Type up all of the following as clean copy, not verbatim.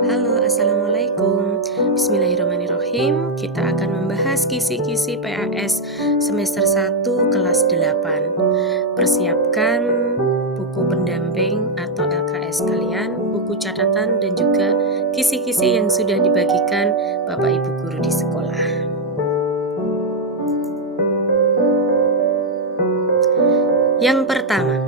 Halo, Assalamualaikum. Bismillahirrahmanirrahim. Kita akan membahas kisi-kisi PAS semester 1 kelas 8. Persiapkan buku pendamping atau LKS kalian, buku catatan dan juga kisi-kisi yang sudah dibagikan Bapak Ibu guru di sekolah. Yang pertama,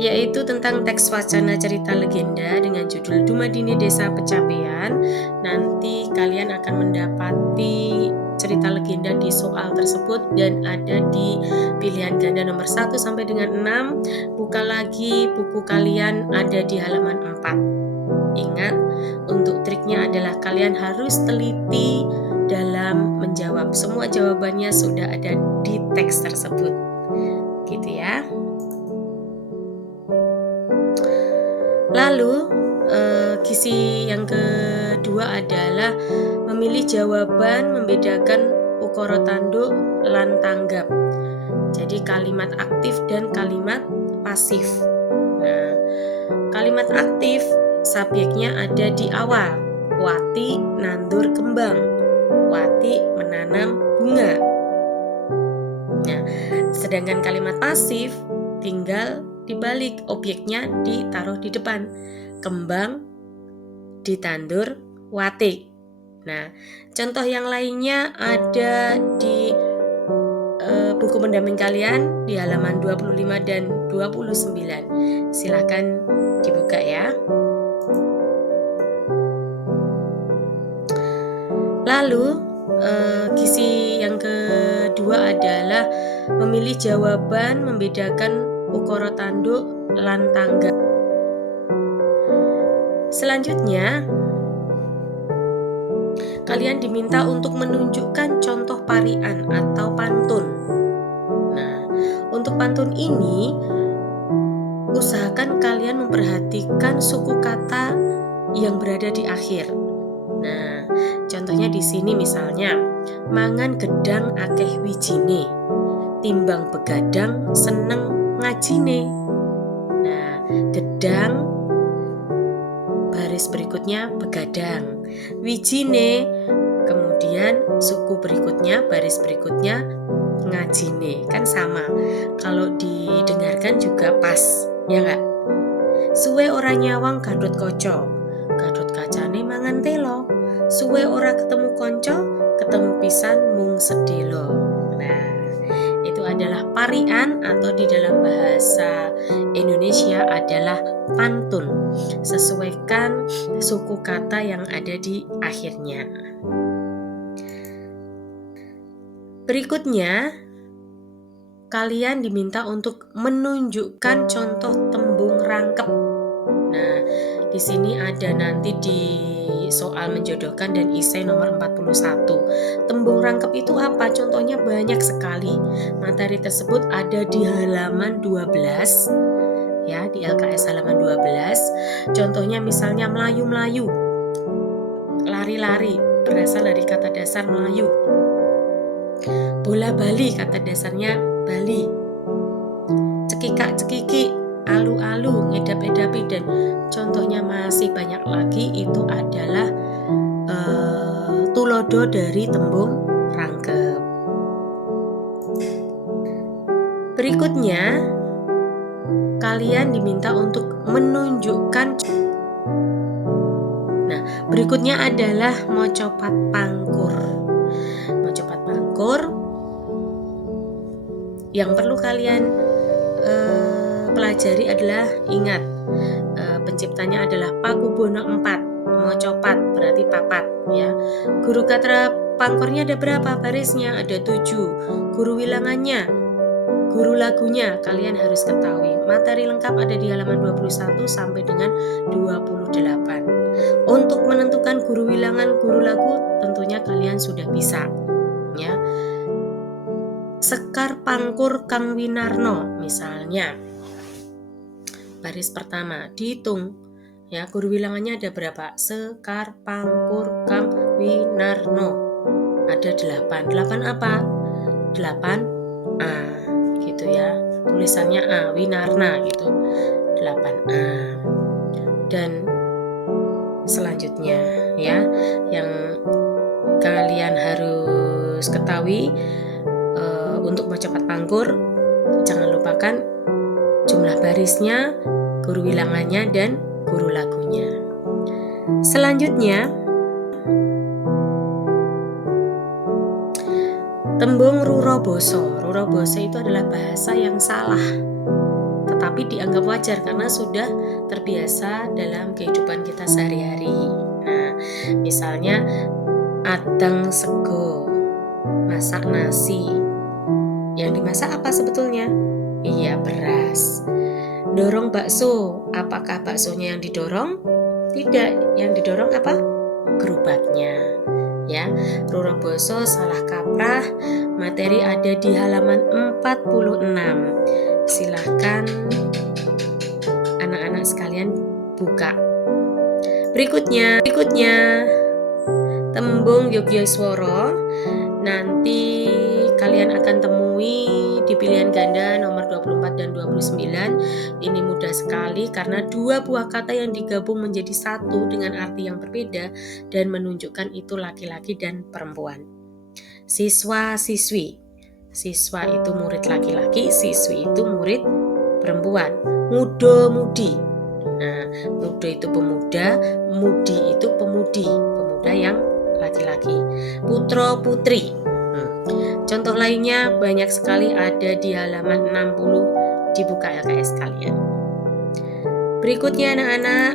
yaitu tentang teks wacana cerita legenda dengan judul Dumadine Desa Pecapean. Nanti kalian akan mendapati cerita legenda di soal tersebut dan ada di pilihan ganda nomor 1 sampai dengan 6. Buka lagi buku kalian, ada di halaman 4. Ingat, untuk triknya adalah kalian harus teliti dalam menjawab. Semua jawabannya sudah ada di teks tersebut. Gitu ya. Lalu kisi yang kedua adalah memilih jawaban membedakan ukara tanduk lan tanggap. Jadi kalimat aktif dan kalimat pasif. Nah, kalimat aktif subjeknya ada di awal. Wati nandur kembang. Wati menanam bunga. Nah, sedangkan kalimat pasif tinggal dibalik, objeknya ditaruh di depan. Kembang ditandur wati. Nah, contoh yang lainnya ada di buku pendamping kalian di halaman 25 dan 29. Silakan dibuka ya. Lalu kisi yang kedua adalah memilih jawaban membedakan ukara tanduk lan tanggap. Selanjutnya, kalian diminta untuk menunjukkan contoh parian atau pantun. Nah, untuk pantun ini usahakan kalian memperhatikan suku kata yang berada di akhir. Nah, contohnya di sini misalnya, mangan gedang akeh wijine, timbang begadang seneng ngajine. Nah, gedang baris berikutnya begadang, wijine, kemudian suku berikutnya, baris berikutnya ngajine, kan sama. Kalau didengarkan juga pas, ya enggak? Suwe ora nyawang Gatot Kaca, Gatot kacane mangan telo. Suwe ora ketemu konco, ketemu pisan mung sedelo. Nah, itu adalah parian atau di dalam bahasa Indonesia adalah pantun. Sesuaikan suku kata yang ada di akhirnya. Berikutnya, kalian diminta untuk menunjukkan contoh tembung rangkep. Nah, di sini ada nanti di soal menjodohkan dan esai nomor 41. Tembung rangkep itu apa? Contohnya banyak sekali. Materi tersebut ada di halaman 12. Ya, di LKS halaman 12. Contohnya misalnya melayu-melayu, lari-lari, berasal dari kata dasar Melayu. Bola bali, kata dasarnya Bali. Cekikak-cekiki, alu-alu, ngedap-edapi, dan contohnya masih banyak lagi. Itu adalah tulodo dari tembung rangkep. Berikutnya, kalian diminta untuk menunjukkan. Nah, berikutnya adalah mocopat pangkur. Mocopat pangkur yang perlu kalian pelajari adalah, ingat, penciptanya adalah Pakubono 4. Mocopat berarti papat, ya. Guru kata pangkurnya ada berapa barisnya? Ada 7. Guru wilangannya, guru lagunya kalian harus ketahui. Materi lengkap ada di halaman 21 sampai dengan 28. Untuk menentukan guru wilangan, guru lagu tentunya kalian sudah bisa, ya. Sekar pangkur Kang Winarno misalnya. Baris pertama dihitung, ya, guru wilangannya ada berapa? Sekar pangkur Kang Winarno ada 8. 8 apa? 8 A gitu ya. Tulisannya A, Winarna gitu. 8 A. Dan selanjutnya ya. Yang kalian harus ketahui untuk mempercepat pangkur, jangan lupakan jumlah barisnya, guru bilangannya, dan guru lagunya. Selanjutnya, tembung ruraboso. Ruraboso itu adalah bahasa yang salah, tetapi dianggap wajar karena sudah terbiasa dalam kehidupan kita sehari-hari. Nah, misalnya adang sego, masak nasi. Yang dimasak apa sebetulnya? Iya, beras. Dorong bakso, apakah baksonya yang didorong? Tidak, yang didorong apa? Gerobaknya. Ya, ruraboso salah kaprah. Materi ada di halaman 46. Silahkan anak-anak sekalian buka. Berikutnya tembung Yogyaswara. Nanti kalian akan temui di pilihan ganda nomor 24 dan 29. Ini mudah sekali karena dua buah kata yang digabung menjadi satu dengan arti yang berbeda dan menunjukkan itu laki-laki dan perempuan. Siswa, siswi. Siswa itu murid laki-laki, siswi itu murid perempuan. Muda, mudi. Nah, muda itu pemuda, mudi itu pemudi, pemuda yang laki-laki. Putra, putri. Contoh lainnya banyak sekali ada di halaman 60, dibuka LKS kalian. Berikutnya anak-anak.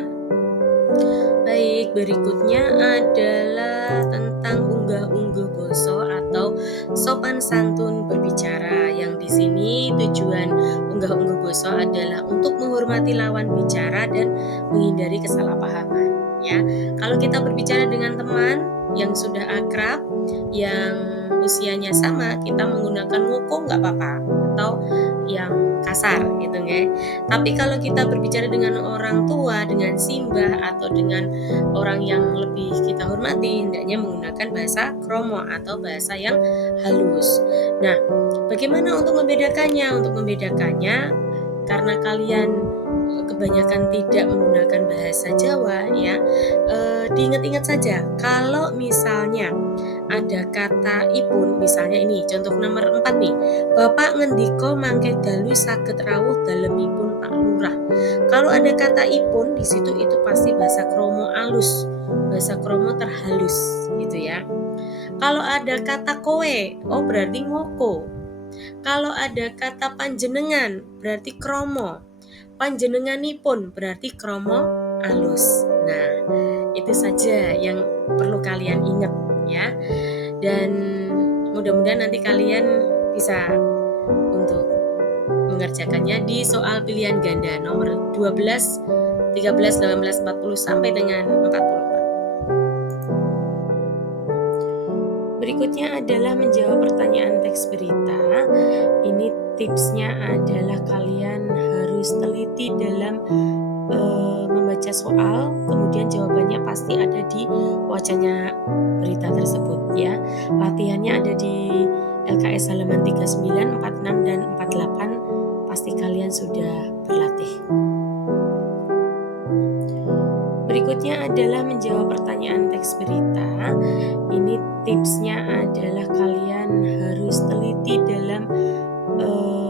Baik, berikutnya adalah tentang unggah-ungguh basa atau sopan santun berbicara. Yang di sini tujuan unggah-ungguh basa adalah untuk menghormati lawan bicara dan menghindari kesalahpahaman. Ya, kalau kita berbicara dengan teman yang sudah akrab, yang usianya sama, kita menggunakan ngoko nggak apa-apa, atau yang kasar gitu ya. Tapi kalau kita berbicara dengan orang tua, dengan simbah atau dengan orang yang lebih kita hormati, hendaknya menggunakan bahasa kromo atau bahasa yang halus. Nah, bagaimana untuk membedakannya? Untuk membedakannya, karena kalian kebanyakan tidak menggunakan bahasa Jawa ya, diingat-ingat saja. Kalau misalnya ada kata ipun, misalnya ini contoh nomor 4 nih, Bapak ngendiko mangke dalu saged rawuh dalemipun Pak Lurah. Kalau ada kata ipun di situ itu pasti bahasa kromo alus, bahasa kromo terhalus gitu ya. Kalau ada kata kowe, oh berarti ngoko. Kalau ada kata panjenengan berarti kromo. Panjenenganipun berarti kromo alus. Nah, itu saja yang perlu kalian ingat ya. Dan mudah-mudahan nanti kalian bisa untuk mengerjakannya di soal pilihan ganda nomor 12, 13, 18, 40 sampai dengan 44. Berikutnya adalah menjawab pertanyaan teks berita. Ini tipsnya adalah kalian harus teliti dalam membaca soal, kemudian jawabannya pasti ada di wacana berita tersebut ya. Latihannya ada di LKS halaman 39, 46 dan 48. Pasti kalian sudah berlatih. Berikutnya adalah menjawab pertanyaan teks berita. Ini tipsnya adalah kalian harus teliti dalam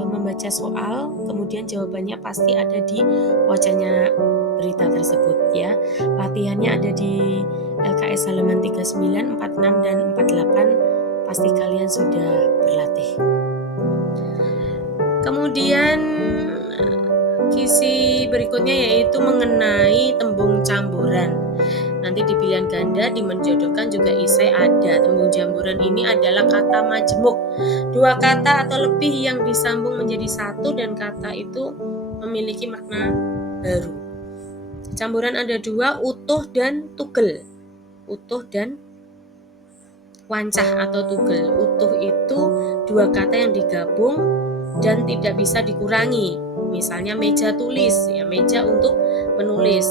membaca soal, kemudian jawabannya pasti ada di wacana berita tersebut ya. Latihannya ada di LKS halaman 39, 46 dan 48. Pasti kalian sudah berlatih. Kemudian kisi berikutnya yaitu mengenai tembung campuran. Nanti di pilihan ganda di menjodohkan juga isai ada. Tembung campuran ini adalah kata majemuk, dua kata atau lebih yang disambung menjadi satu dan kata itu memiliki makna baru. Campuran ada dua, utuh dan tugel. Utuh dan wancah atau tugel. Utuh itu dua kata yang digabung dan tidak bisa dikurangi. Misalnya meja tulis, ya meja untuk menulis.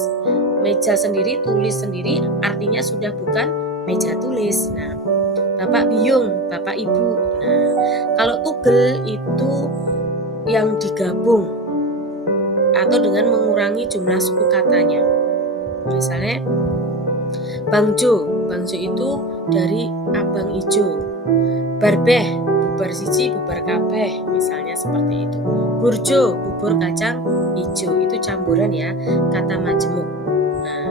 Meja sendiri, tulis sendiri, artinya sudah bukan meja tulis. Nah, bapak biung, bapak ibu. Nah, kalau tugel itu yang digabung atau dengan mengurangi jumlah suku katanya. Misalnya Bangjo itu dari abang ijo. Barbeh, bubar siji bubar kabeh, misalnya seperti itu. Burjo, bubur kacang hijau, itu campuran ya, kata majemuk. Nah,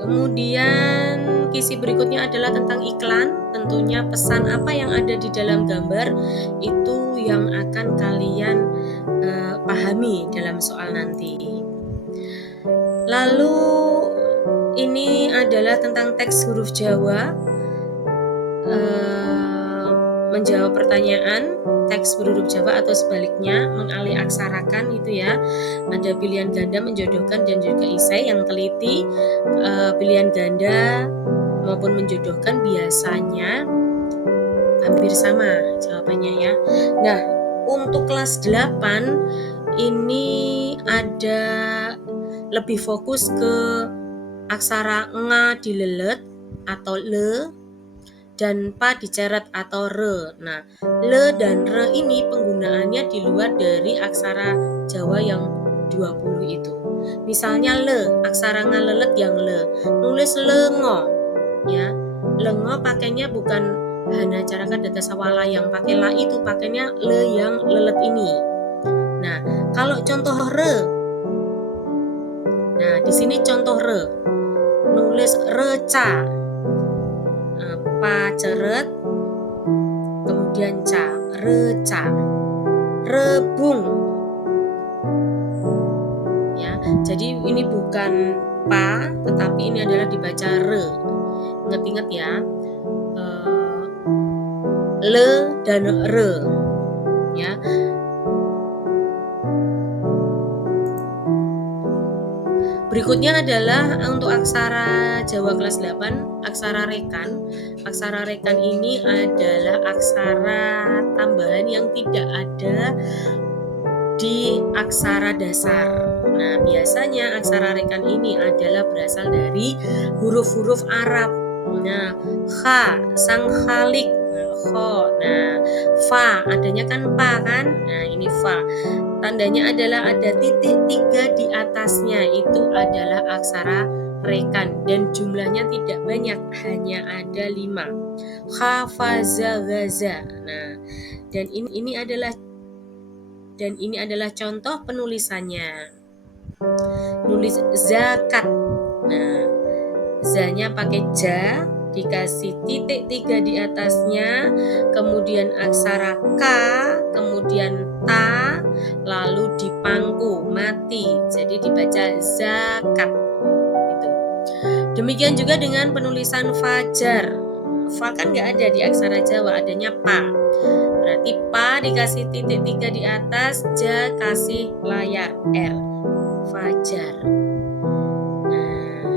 kemudian kisi berikutnya adalah tentang iklan. Tentunya pesan apa yang ada di dalam gambar itu yang akan kalian pahami dalam soal nanti. Lalu ini adalah tentang teks huruf Jawa, menjawab pertanyaan teks berhuruf Jawa atau sebaliknya mengalih aksarakan itu ya. Ada pilihan ganda, menjodohkan, dan juga isai. Yang teliti pilihan ganda maupun menjodohkan biasanya hampir sama jawabannya ya. Nah, untuk kelas 8 ini ada lebih fokus ke aksara nga dilelet atau le dan pa diceret atau re. Nah, le dan re ini penggunaannya di luar dari aksara Jawa yang 20 itu. Misalnya le, aksara ngalelet yang le, nulis lengo ya. Lengo pakainya bukan hana caraka data sawala yang pakai la itu, pakainya le yang lelet ini. Nah, kalau contoh re. Nah, di sini contoh re. Nulis reca. Pa ceret kemudian ca, reca. Rebung ya, jadi ini bukan pa tetapi ini adalah dibaca re. Ingat-ingat ya, le dan re ya. Berikutnya adalah untuk aksara Jawa kelas 8, aksara rekan. Aksara rekan ini adalah aksara tambahan yang tidak ada di aksara dasar. Nah, biasanya aksara rekan ini adalah berasal dari huruf-huruf Arab. Nah, kha, sang khalik, kho. Nah, fa, adanya kan pa kan? Nah, ini fa. Tandanya adalah ada titik 3 di atasnya, itu adalah aksara rekan dan jumlahnya tidak banyak, hanya ada 5. Khafaza gaza. Nah, dan ini adalah contoh penulisannya. Nulis zakat. Nah, zanya pakai ja, dikasih titik 3 di atasnya, kemudian aksara k, kemudian ta, lalu dipangku mati, jadi dibaca zakat. Gitu. Demikian juga dengan penulisan fajar. Fa kan nggak ada di aksara Jawa, adanya pa. Berarti pa dikasih titik 3 di atas, ja kasih layar R. Fajar. Nah,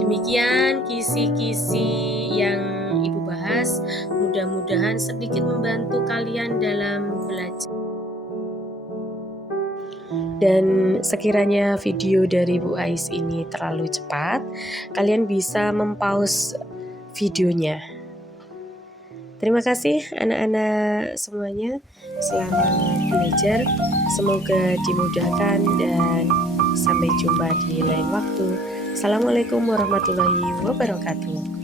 demikian kisi-kisi yang Ibu bahas. Mudah-mudahan sedikit membantu kalian dalam belajar. Dan sekiranya video dari Bu Ais ini terlalu cepat, kalian bisa mempause videonya. Terima kasih anak-anak semuanya. Selamat belajar. Semoga dimudahkan dan sampai jumpa di lain waktu. Assalamualaikum warahmatullahi wabarakatuh.